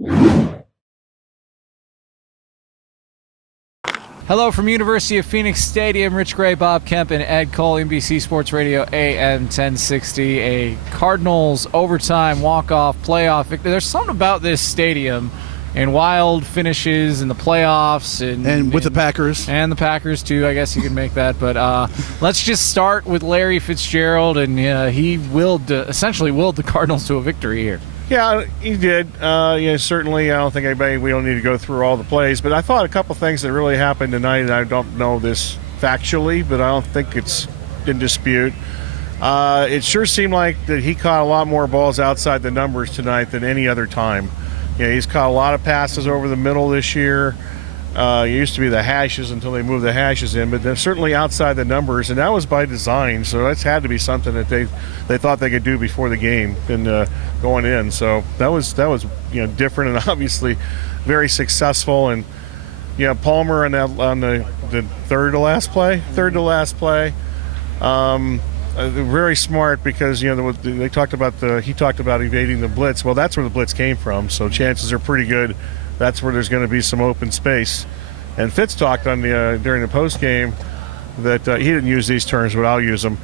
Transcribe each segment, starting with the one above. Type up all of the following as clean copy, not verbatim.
Hello from University of Phoenix Stadium. Rich Gray, Bob Kemp, and Ed Cole, NBC Sports Radio, AM 1060. A Cardinals overtime walk-off playoff victory. There's something about this stadium and wild finishes in the playoffs. And with the Packers. And the Packers, too. I guess you can make that. But let's just start with Larry Fitzgerald, and he essentially willed the Cardinals to a victory here. Yeah, he did. Certainly, I don't think we don't need to go through all the plays, but I thought a couple things that really happened tonight, and I don't know this factually, but I don't think it's in dispute. It sure seemed like that he caught a lot more balls outside the numbers tonight than any other time. He's caught a lot of passes over the middle this year. It used to be the hashes until they moved the hashes in, but they're certainly outside the numbers, and that was by design. So that's had to be something that they thought they could do before the game and going in. So that was different and obviously very successful. And Palmer on the third to last play, very smart because he talked about evading the blitz. Well, that's where the blitz came from. So chances are pretty good that's where there's going to be some open space. And Fitz talked on during the post game that he didn't use these terms, but I'll use them.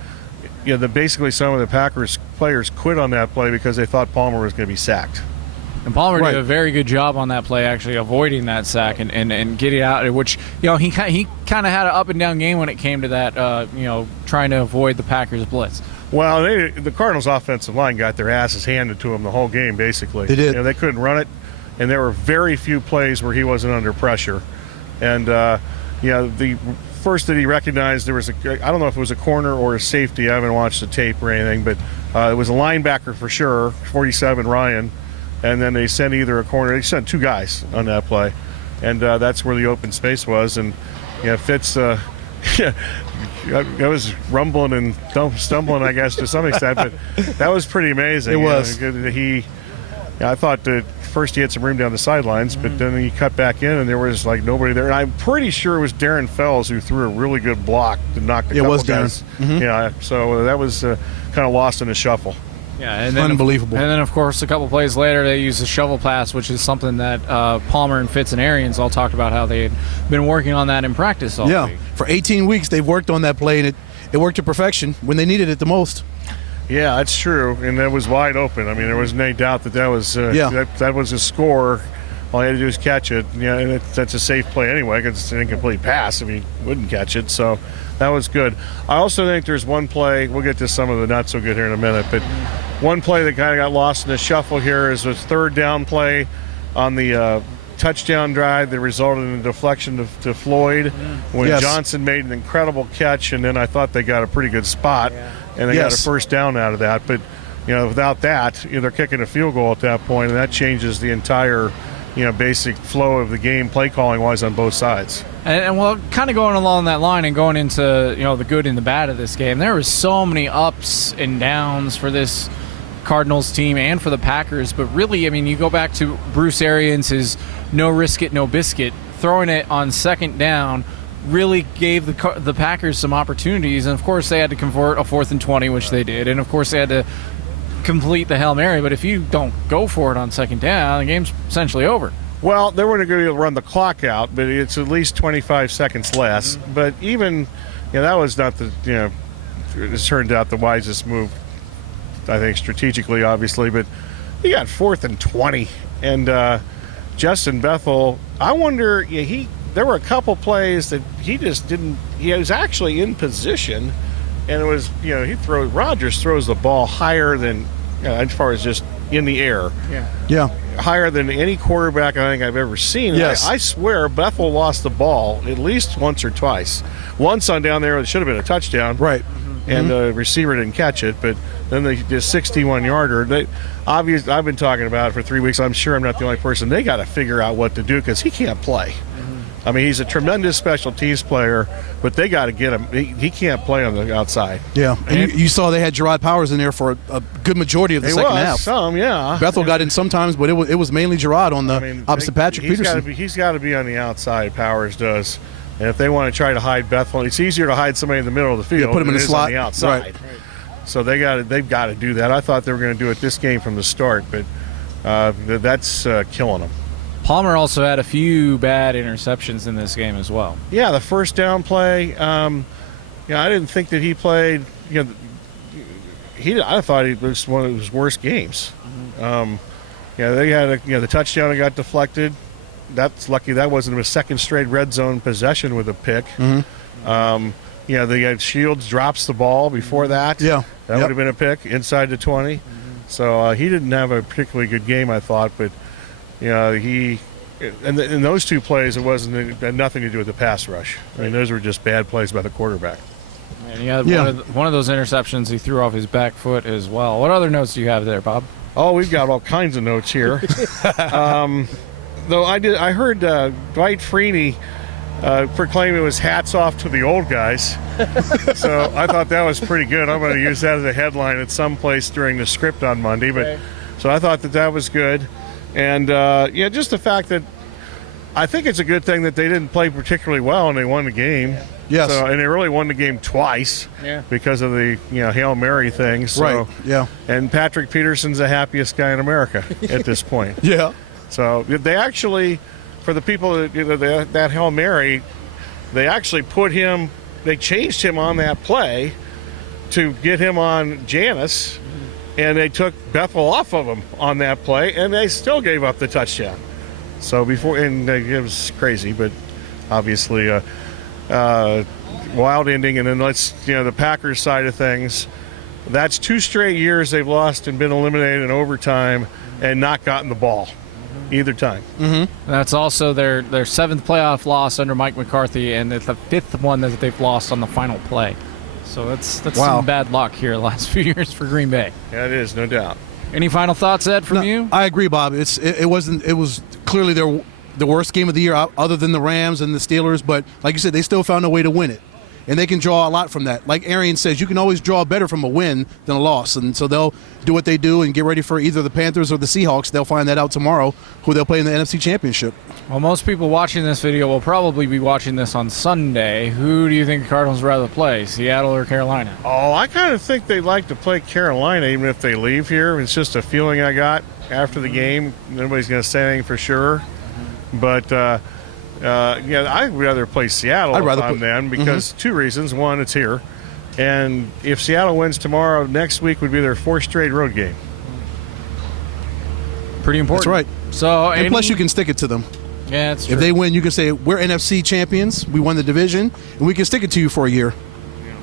Basically some of the Packers players quit on that play because they thought Palmer was going to be sacked. And Palmer did a very good job on that play, actually avoiding that sack and getting out. Which he kind of had an up and down game when it came to that. Trying to avoid the Packers blitz. Well, the Cardinals' offensive line got their asses handed to them the whole game, basically. They did. They couldn't run it. And there were very few plays where he wasn't under pressure. And, the first that he recognized, there was I don't know if it was a corner or a safety. I haven't watched the tape or anything, but it was a linebacker for sure, 47, Ryan. And then they sent either a corner. They sent two guys on that play. And that's where the open space was. And, Fitz, I was rumbling and stumbling, I guess, to some extent. But that was pretty amazing. It was. I thought that first he had some room down the sidelines, but then he cut back in and there was nobody there. And I'm pretty sure it was Darren Fells who threw a really good block to knock the couple guys. Mm-hmm. Yeah, so that was kind of lost in the shuffle. Yeah, and then, unbelievable. And then, of course, a couple plays later, they used a shovel pass, which is something that Palmer and Fitz and Arians all talked about how they had been working on that in practice all week. For 18 weeks they've worked on that play, and it worked to perfection when they needed it the most. Yeah, that's true, and that was wide open. I mean, there was no doubt that was that was a score. All he had to do was catch it. Yeah, and that's a safe play anyway because it's an incomplete pass if he wouldn't catch it. So that was good. I also think there's one play. We'll get to some of the not so good here in a minute, but one play that kind of got lost in the shuffle here is a third down play on the touchdown drive that resulted in a deflection to Floyd when Johnson made an incredible catch, and then I thought they got a pretty good spot. Yeah. And they got a first down out of that. But, without that, they're kicking a field goal at that point, and that changes the entire, basic flow of the game, play calling-wise on both sides. And well, kind of going along that line and going into, the good and the bad of this game, there was so many ups and downs for this Cardinals team and for the Packers. But really, I mean, you go back to Bruce Arians' his no risk it, no biscuit, throwing it on second down, really gave the Packers some opportunities. And, of course, they had to convert a 4th and 20, which they did. And, of course, they had to complete the Hail Mary. But if you don't go for it on second down, the game's essentially over. Well, they weren't going to run the clock out, but it's at least 25 seconds less. Mm-hmm. But even, that was not it turned out the wisest move, I think, strategically, obviously. But he got 4th and 20. And Justin Bethel, I wonder, there were a couple plays that he just didn't. He was actually in position, and it was Rodgers throws the ball higher than as far as just in the air. Yeah. Higher than any quarterback I think I've ever seen. Yes. I swear Bethel lost the ball at least once or twice. Once on down there, it should have been a touchdown. Right. And the receiver didn't catch it, but then the 61-yarder. Obviously, I've been talking about it for 3 weeks. I'm sure I'm not the only person. They got to figure out what to do because he can't play. I mean, he's a tremendous special teams player, but they got to get him. He can't play on the outside. Yeah, and you saw they had Gerard Powers in there for a good majority of the second half. Some, yeah. Bethel got in sometimes, but it was mainly Gerard on the opposite Patrick Peterson. He's got to be on the outside. Powers does. And if they want to try to hide Bethel, it's easier to hide somebody in the middle of the field put him in the slot on the outside. Right. So they've got to do that. I thought they were going to do it this game from the start, but that's killing them. Palmer also had a few bad interceptions in this game as well. Yeah, the first down play. I didn't think that he played. I thought it was one of his worst games. They had the touchdown that got deflected. That's lucky that wasn't a second straight red zone possession with a pick. They had Shields drops the ball before that. Yeah, that would have been a pick inside the 20. So he didn't have a particularly good game, I thought, but. In those two plays, it had nothing to do with the pass rush. I mean, those were just bad plays by the quarterback. And he had one of those interceptions he threw off his back foot as well. What other notes do you have there, Bob? Oh, we've got all kinds of notes here. Though I heard Dwight Freeney proclaim it was hats off to the old guys. So I thought that was pretty good. I'm going to use that as a headline at some place during the script on Monday. But so I thought that was good. And, just the fact that I think it's a good thing that they didn't play particularly well and they won the game. Yes. And they really won the game twice because of the, Hail Mary thing. So, right, yeah. And Patrick Peterson's the happiest guy in America at this point. Yeah. So they actually, for the people that Hail Mary, they actually they changed him on that play to get him on Janice. And they took Bethel off of him on that play, and they still gave up the touchdown. So it was crazy, but obviously wild ending. And then the Packers side of things. That's 2 straight years they've lost and been eliminated in overtime and not gotten the ball either time. That's also their 7th playoff loss under Mike McCarthy, and it's the 5th one that they've lost on the final play. So that's some bad luck here the last few years for Green Bay. Yeah, it is, no doubt. Any final thoughts, Ed, from you? I agree, Bob. It was clearly the worst game of the year other than the Rams and the Steelers, but like you said, they still found a way to win it. And they can draw a lot from that. Like Arian says, you can always draw better from a win than a loss. And so they'll do what they do and get ready for either the Panthers or the Seahawks. They'll find that out tomorrow, who they'll play in the NFC Championship. Well, most people watching this video will probably be watching this on Sunday. Who do you think the Cardinals would rather play, Seattle or Carolina? Oh, I kind of think they'd like to play Carolina even if they leave here. It's just a feeling I got after the game. Nobody's going to say anything for sure. But, I'd rather play Seattle because 2 reasons. One, it's here. And if Seattle wins tomorrow, next week would be their 4th straight road game. Pretty important. That's right. So, and plus you can stick it to them. Yeah, it's true. If they win, you can say, we're NFC champions, we won the division, and we can stick it to you for a year.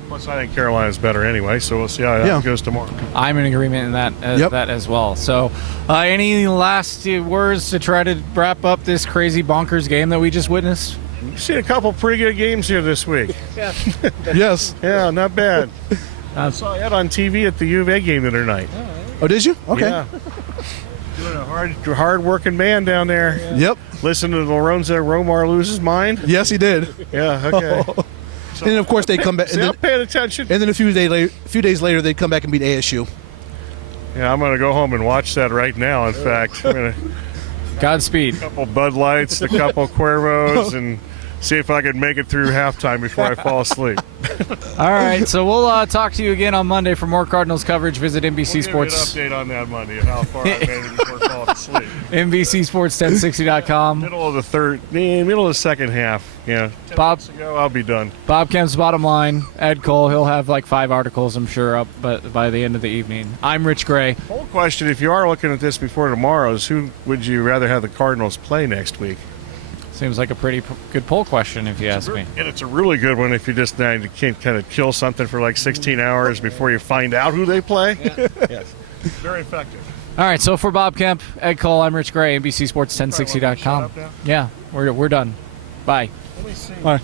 Plus, I think Carolina's better anyway, so we'll see how that goes tomorrow. I'm in agreement in that as well. So, any last words to try to wrap up this crazy bonkers game that we just witnessed? We've seen a couple pretty good games here this week. Yes. Yeah, not bad. I saw that on TV at the U of A game the other night. Oh, did you? Okay. Yeah. Doing a hard-working man down there. Yep. Listen to Lorenzo Romar lose his mind. Yes, he did. Yeah, okay. And then, of course, they come back. See, I'm paying attention. And then a few days later, they come back and beat ASU. Yeah, I'm going to go home and watch that right now, in fact. I'm going to Godspeed. a couple Bud Lights, a couple Cuervos, and see if I can make it through halftime before I fall asleep. All right, so we'll talk to you again on Monday for more Cardinals coverage. Visit NBC We'll Sports. give you an update on that Monday of how far I made it before falling asleep. NBCSports1060.com. Middle of the second half. Yeah. 10 minutes ago, I'll be done. Bob Kemp's Bottom Line. Ed Cole, he'll have like 5 articles, I'm sure, up by the end of the evening. I'm Rich Gray. Whole question, if you are looking at this before tomorrow's, who would you rather have the Cardinals play next week? Seems like a pretty good poll question, if you ask me. And it's a really good one if you just kind of kill something for like 16 hours before you find out who they play. Yeah. Yes. Very effective. All right, so for Bob Kemp, Ed Cole, I'm Rich Gray, NBCSports1060.com. Yeah, we're done. Bye. Let me see. Bye.